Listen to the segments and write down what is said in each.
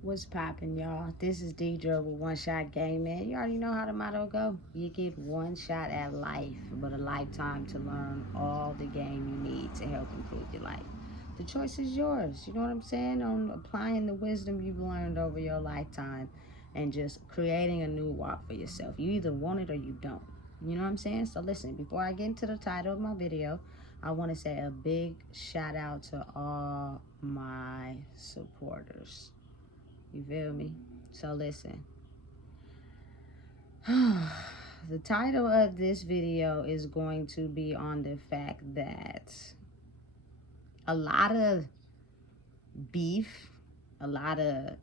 What's poppin', y'all? This is Deidre with One Shot Gaming. You already know how the motto go. You get one shot at life, but a lifetime to learn all the game you need to help improve your life. The choice is yours. You know what I'm saying? On applying the wisdom you've learned over your lifetime and just creating a new walk for yourself. You either want it or you don't. You know what I'm saying? So listen, before I get into the title of my video, I want to say a big shout out to all my supporters. You feel me? So listen. The title of this video is going to be on the fact that a lot of beef, a lot of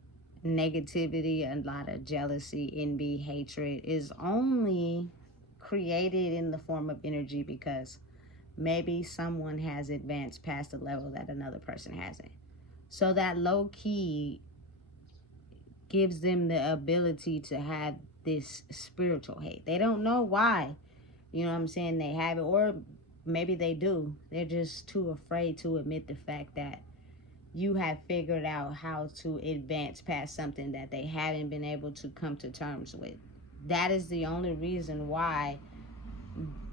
negativity, a lot of jealousy, envy, hatred is only created in the form of energy because maybe someone has advanced past a level that another person hasn't. So that low key gives them the ability to have this spiritual hate. They don't know why, you know what I'm saying, they have it, or maybe they do. They're just too afraid to admit the fact that you have figured out how to advance past something that they haven't been able to come to terms with. That is the only reason why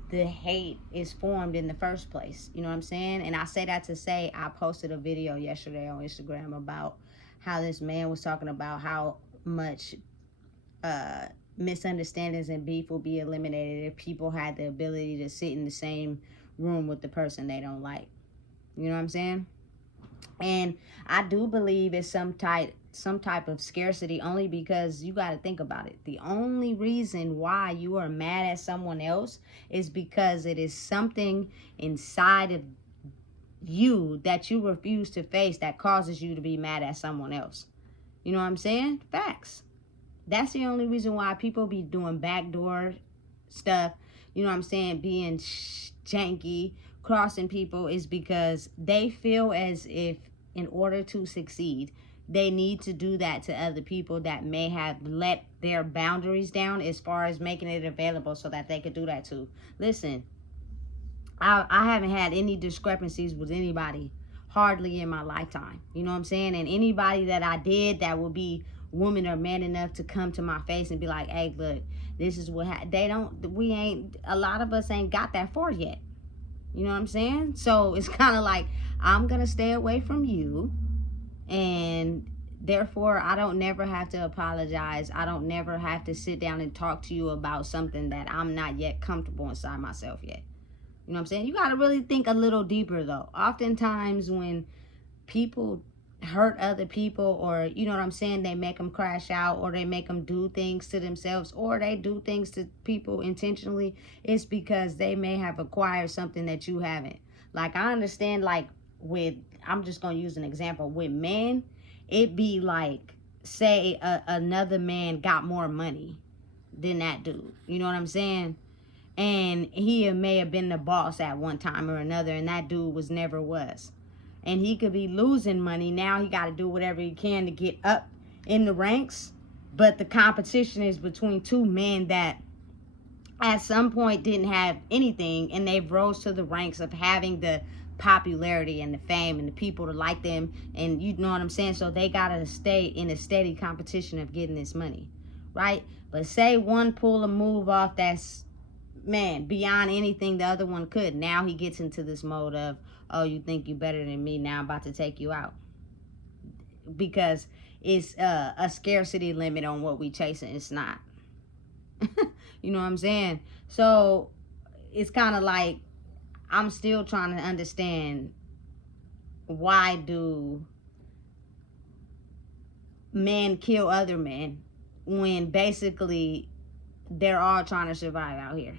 the hate is formed in the first place. You know what I'm saying? And I say that to say, I posted a video yesterday on Instagram about how this man was talking about how much misunderstandings and beef will be eliminated if people had the ability to sit in the same room with the person they don't like. You know what I'm saying? And I do believe it's some type of scarcity, only because you got to think about it. The only reason why you are mad at someone else is because it is something inside of you that you refuse to face that causes you to be mad at someone else. You know what I'm saying? Facts. That's the only reason why people be doing backdoor stuff, you know what I'm saying, being janky, crossing people, is because they feel as if in order to succeed, they need to do that to other people that may have let their boundaries down as far as making it available so that they could do that too. Listen, I haven't had any discrepancies with anybody hardly in my lifetime. You know what I'm saying? And anybody that I did that would be woman or man enough to come to my face and be like, hey, look, this is what a lot of us ain't got that far yet. You know what I'm saying? So it's kind of like, I'm going to stay away from you. And therefore, I don't never have to apologize. I don't never have to sit down and talk to you about something that I'm not yet comfortable inside myself yet. You know what I'm saying? You got to really think a little deeper, though. Oftentimes when people hurt other people, or, you know what I'm saying, they make them crash out, or they make them do things to themselves, or they do things to people intentionally, it's because they may have acquired something that you haven't. Like, I understand, like, I'm just going to use an example. With men, it be like, say another man got more money than that dude. You know what I'm saying? And he may have been the boss at one time or another, and that dude never was. And he could be losing money. Now he got to do whatever he can to get up in the ranks. But the competition is between two men that at some point didn't have anything, and they've rose to the ranks of having the popularity and the fame and the people to like them, and you know what I'm saying? So they got to stay in a steady competition of getting this money, right? But say one pull a move off that's, man, beyond anything the other one could. Now he gets into this mode of, oh, you think you better than me, now I'm about to take you out. Because it's a scarcity limit on what we chasing. It's not. You know what I'm saying? So it's kind of like, I'm still trying to understand, why do men kill other men when basically they're all trying to survive out here?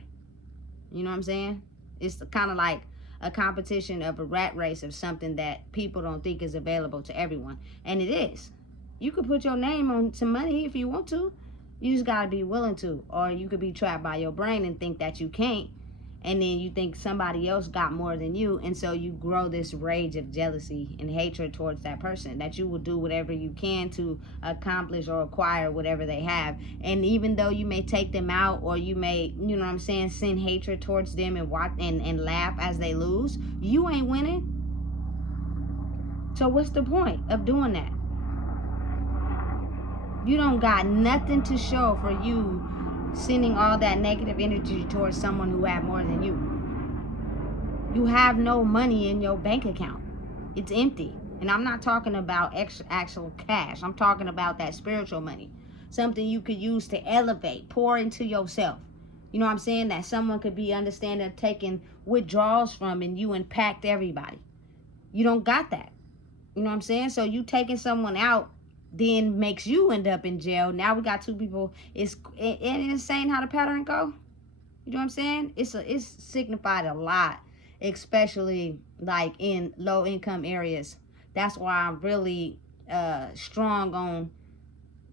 You know what I'm saying? It's kind of like a competition of a rat race of something that people don't think is available to everyone. And it is. You could put your name on some money if you want to. You just got to be willing to. Or you could be trapped by your brain and think that you can't. And then you think somebody else got more than you. And so you grow this rage of jealousy and hatred towards that person, that you will do whatever you can to accomplish or acquire whatever they have. And even though you may take them out, or you may, you know what I'm saying, send hatred towards them and watch and laugh as they lose, you ain't winning. So what's the point of doing that? You don't got nothing to show for you sending all that negative energy towards someone who had more than you. You have no money in your bank account. It's empty. And I'm not talking about actual cash. I'm talking about that spiritual money. Something you could use to elevate, pour into yourself. You know what I'm saying? That someone could be understanding of taking withdrawals from and you impact everybody. You don't got that. You know what I'm saying? So you taking someone out then makes you end up in jail. Now we got two people. It's insane how the pattern go. You know what I'm saying? It's signified a lot, especially like in low income areas. That's why I'm really strong on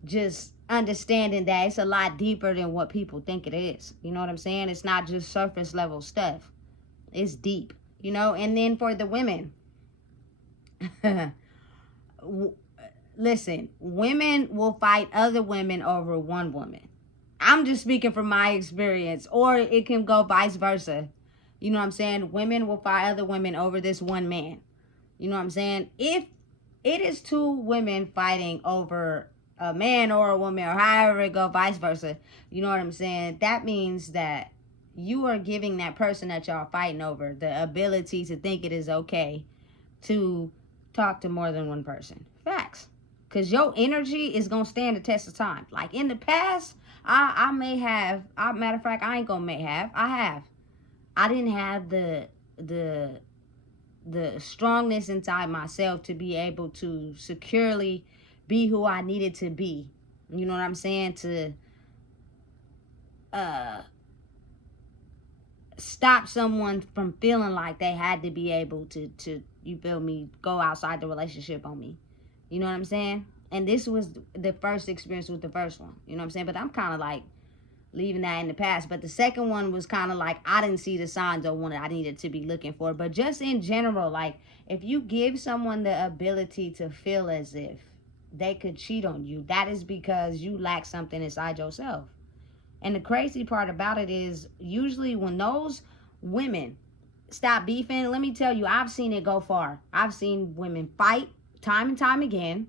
just understanding that it's a lot deeper than what people think it is. You know what I'm saying? It's not just surface level stuff. It's deep, you know? And then for the women, listen, women will fight other women over one woman. I'm just speaking from my experience, or it can go vice versa. You know what I'm saying? Women will fight other women over this one man. You know what I'm saying? If it is two women fighting over a man or a woman, or however it go, vice versa, you know what I'm saying? That means that you are giving that person that y'all fighting over the ability to think it is okay to talk to more than one person. Facts. Because your energy is going to stand the test of time. Like in the past, I may have, matter of fact, I ain't going to may have. I have. I didn't have the strongness inside myself to be able to securely be who I needed to be. You know what I'm saying? To stop someone from feeling like they had to be able to you feel me, go outside the relationship on me. You know what I'm saying? And this was the first experience with the first one. You know what I'm saying? But I'm kind of like leaving that in the past. But the second one was kind of like I didn't see the signs of one that I needed to be looking for. But just in general, like if you give someone the ability to feel as if they could cheat on you, that is because you lack something inside yourself. And the crazy part about it is usually when those women stop beefing, let me tell you, I've seen it go far. I've seen women fight time and time again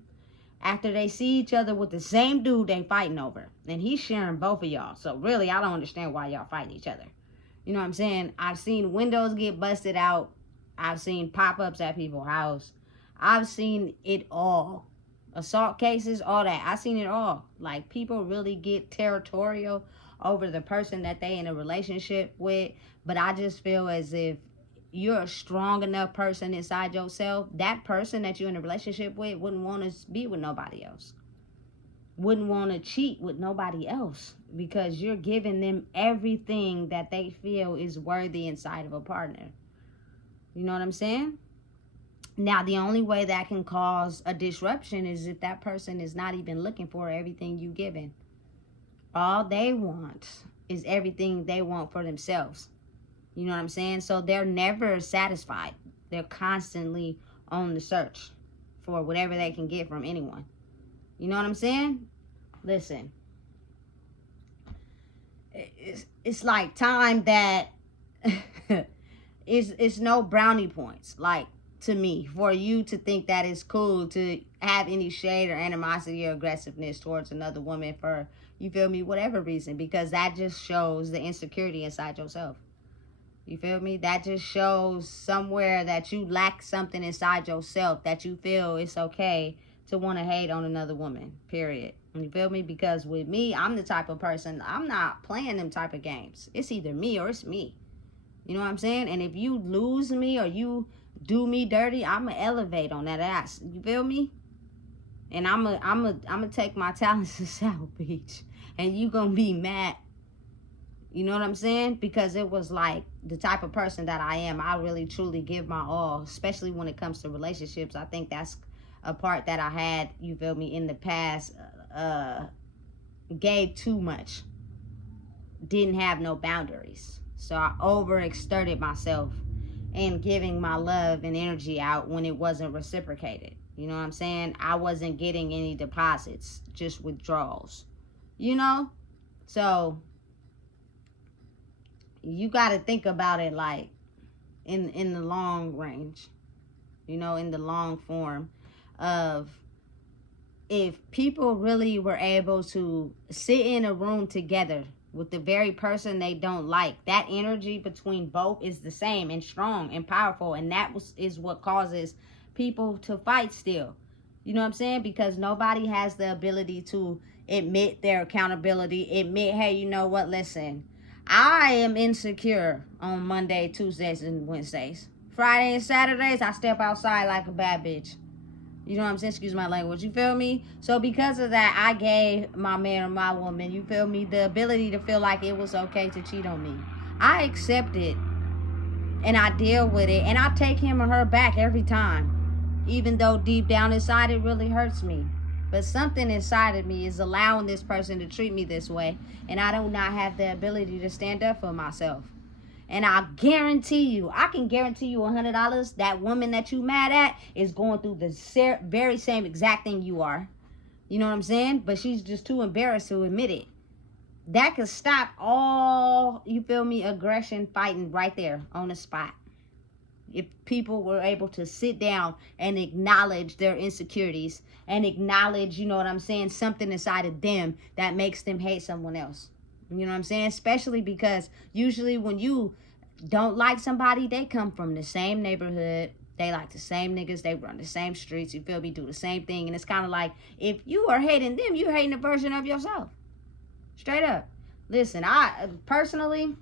after they see each other with the same dude they fighting over. And he's sharing both of y'all. So really, I don't understand why y'all fighting each other. You know what I'm saying? I've seen windows get busted out. I've seen pop-ups at people's house. I've seen it all. Assault cases, all that. I've seen it all. Like, people really get territorial over the person that they in a relationship with. But I just feel as if you're a strong enough person inside yourself, that person that you're in a relationship with wouldn't want to be with nobody else. Wouldn't want to cheat with nobody else because you're giving them everything that they feel is worthy inside of a partner. You know what I'm saying? Now, the only way that can cause a disruption is if that person is not even looking for everything you giving. All they want is everything they want for themselves. You know what I'm saying? So they're never satisfied. They're constantly on the search for whatever they can get from anyone. You know what I'm saying? Listen. It's like time that it's no brownie points. Like, to me, for you to think that it's cool to have any shade or animosity or aggressiveness towards another woman for, you feel me, whatever reason. Because that just shows the insecurity inside yourself. You feel me? That just shows somewhere that you lack something inside yourself that you feel it's okay to want to hate on another woman, period. You feel me? Because with me, I'm the type of person, I'm not playing them type of games. It's either me or it's me. You know what I'm saying? And if you lose me or you do me dirty, I'm going to elevate on that ass. You feel me? And I'm gonna take my talents to South Beach. And you going to be mad. You know what I'm saying? Because it was like the type of person that I am. I really, truly give my all, especially when it comes to relationships. I think that's a part that I had, you feel me, in the past, gave too much. Didn't have no boundaries. So I overexerted myself in giving my love and energy out when it wasn't reciprocated. You know what I'm saying? I wasn't getting any deposits, just withdrawals. You know? So you got to think about it like in the long range, you know, in the long form of if people really were able to sit in a room together with the very person they don't like, that energy between both is the same and strong and powerful, and is what causes people to fight still. You know what I'm saying? Because nobody has the ability to admit their accountability, admit, hey, you know what, listen, I am insecure on Monday, Tuesdays, and Wednesdays. Friday and Saturdays, I step outside like a bad bitch. You know what I'm saying? Excuse my language. You feel me? So because of that, I gave my man or my woman, you feel me, the ability to feel like it was okay to cheat on me. I accept it and I deal with it and I take him or her back every time. Even though deep down inside it really hurts me. But something inside of me is allowing this person to treat me this way, and I do not have the ability to stand up for myself. And I can guarantee you $100, that woman that you mad at is going through the very same exact thing you are. You know what I'm saying? But she's just too embarrassed to admit it. That could stop all, you feel me, aggression, fighting right there on the spot. If people were able to sit down and acknowledge their insecurities and acknowledge, you know what I'm saying, something inside of them that makes them hate someone else. You know what I'm saying? Especially because usually when you don't like somebody, they come from the same neighborhood. They like the same niggas. They run the same streets. You feel me? Do the same thing. And it's kind of like, if you are hating them, you're hating a version of yourself. Straight up. Listen, I personally,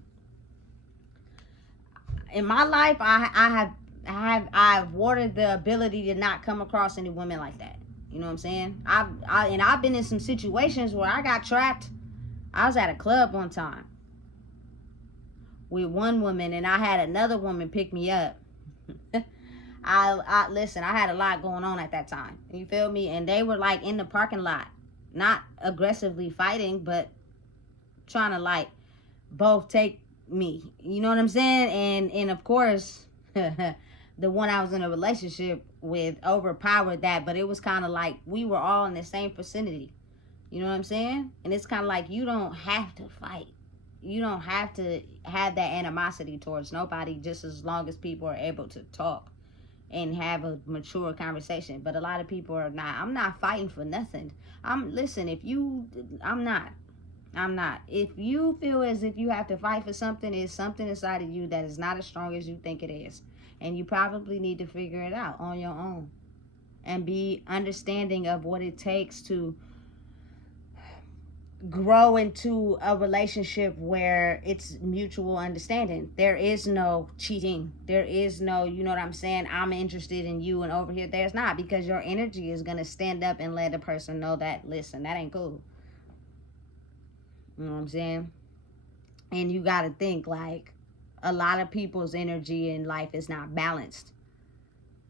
in my life, I've watered the ability to not come across any women like that. You know what I'm saying? I've been in some situations where I got trapped. I was at a club one time with one woman, and I had another woman pick me up. Listen, I had a lot going on at that time. You feel me? And they were like in the parking lot, not aggressively fighting, but trying to like both take me. You know what I'm saying? And of course, the one I was in a relationship with overpowered that, but it was kind of like we were all in the same vicinity. You know what I'm saying? And it's kind of like you don't have to fight. You don't have to have that animosity towards nobody, just as long as people are able to talk and have a mature conversation. But a lot of people are not. I'm not fighting for nothing. I'm not. If you feel as if you have to fight for something, it's something inside of you that is not as strong as you think it is. And you probably need to figure it out on your own and be understanding of what it takes to grow into a relationship where it's mutual understanding. There is no cheating. There is no, you know what I'm saying, I'm interested in you and over here there's not, because your energy is going to stand up and let the person know that, listen, that ain't cool. You know what I'm saying? And you got to think, like, a lot of people's energy in life is not balanced.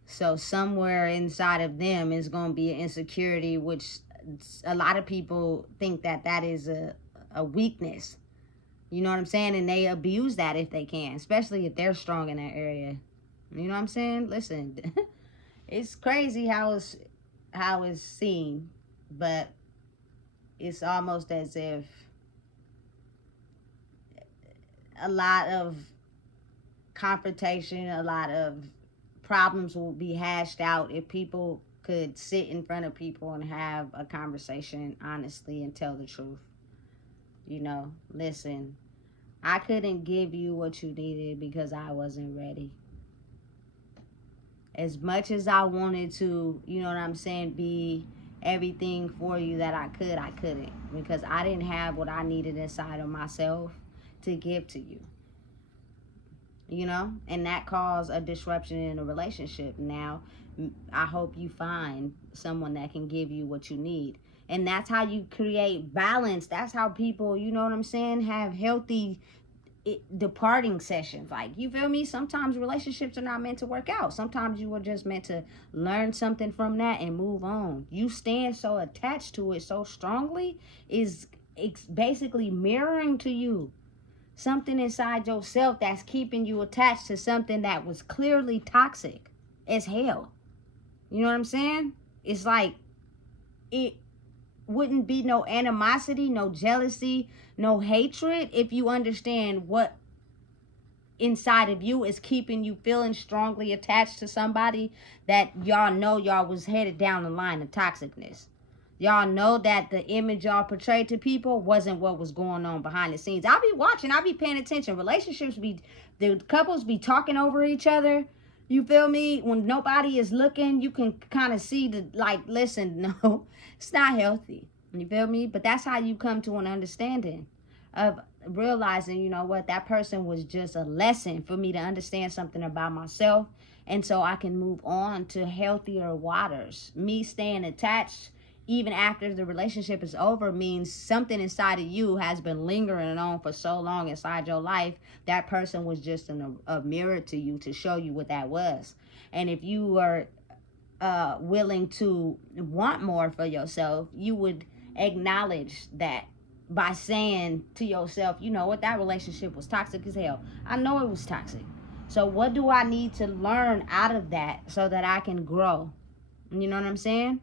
So somewhere inside of them is going to be an insecurity, which a lot of people think that is a weakness. You know what I'm saying? And they abuse that if they can, especially if they're strong in that area. You know what I'm saying? Listen, it's crazy how it's seen, but it's almost as if a lot of confrontation, a lot of problems will be hashed out if people could sit in front of people and have a conversation honestly and tell the truth. You know, listen, I couldn't give you what you needed because I wasn't ready. As much as I wanted to, you know what I'm saying, be everything for you that I couldn't, because I didn't have what I needed inside of myself to give to you. You know, and that caused a disruption in a relationship. Now, I hope you find someone that can give you what you need. And that's how you create balance. That's how people, you know what I'm saying, have healthy departing sessions. Like, you feel me? Sometimes relationships are not meant to work out. Sometimes you were just meant to learn something from that and move on. You stand so attached to it so strongly is it's basically mirroring to you something inside yourself that's keeping you attached to something that was clearly toxic as hell. You know what I'm saying? It's like it wouldn't be no animosity, no jealousy, no hatred if you understand what inside of you is keeping you feeling strongly attached to somebody that y'all know y'all was headed down the line of toxicness. Y'all know that the image y'all portrayed to people wasn't what was going on behind the scenes. I'll be watching, I'll be paying attention. The couples be talking over each other. You feel me? When nobody is looking, you can kind of see listen, no, it's not healthy. You feel me? But that's how you come to an understanding of realizing, you know what, that person was just a lesson for me to understand something about myself. And so I can move on to healthier waters. Me staying attached even after the relationship is over means something inside of you has been lingering on for so long inside your life. That person was just a mirror to you to show you what that was. And if you were willing to want more for yourself, you would acknowledge that by saying to yourself, you know what, that relationship was toxic as hell. I know it was toxic. So what do I need to learn out of that so that I can grow? You know what I'm saying?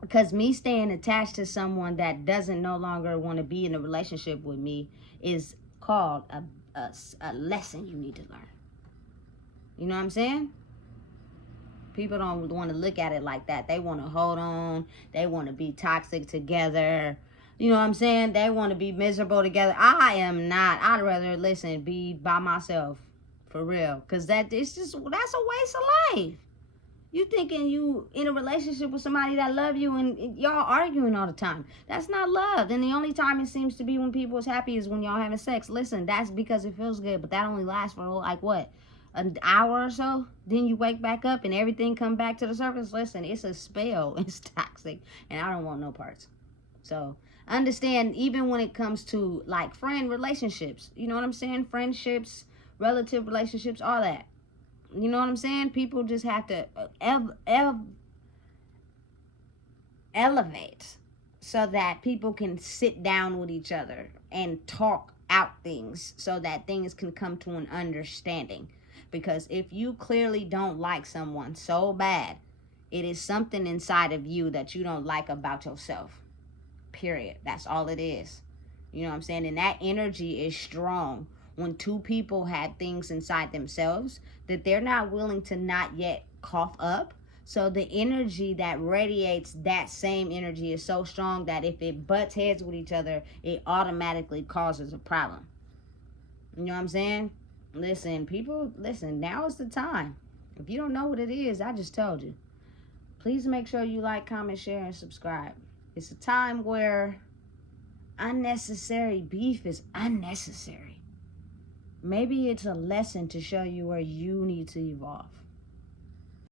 Because me staying attached to someone that doesn't no longer want to be in a relationship with me is called a lesson you need to learn. You know what I'm saying? People don't want to look at it like that. They want to hold on. They want to be toxic together. You know what I'm saying? They want to be miserable together. I am not. I'd rather, be by myself. For real. Because that's a waste of life. You thinking you in a relationship with somebody that love you and y'all arguing all the time. That's not love. And the only time it seems to be when people is happy is when y'all having sex. Listen, that's because it feels good. But that only lasts for what? An hour or so? Then you wake back up and everything come back to the surface. Listen, it's a spell. It's toxic. And I don't want no parts. So understand, even when it comes to friend relationships. You know what I'm saying? Friendships, relative relationships, all that. You know what I'm saying? People just have to elevate so that people can sit down with each other and talk out things so that things can come to an understanding. Because if you clearly don't like someone so bad, it is something inside of you that you don't like about yourself. Period. That's all it is. You know what I'm saying? And that energy is strong. When two people had things inside themselves that they're not willing to not yet cough up. So the energy that radiates that same energy is so strong that if it butts heads with each other, it automatically causes a problem. You know what I'm saying? Listen, people, now is the time. If you don't know what it is, I just told you. Please make sure you like, comment, share, and subscribe. It's a time where unnecessary beef is unnecessary. Maybe it's a lesson to show you where you need to evolve.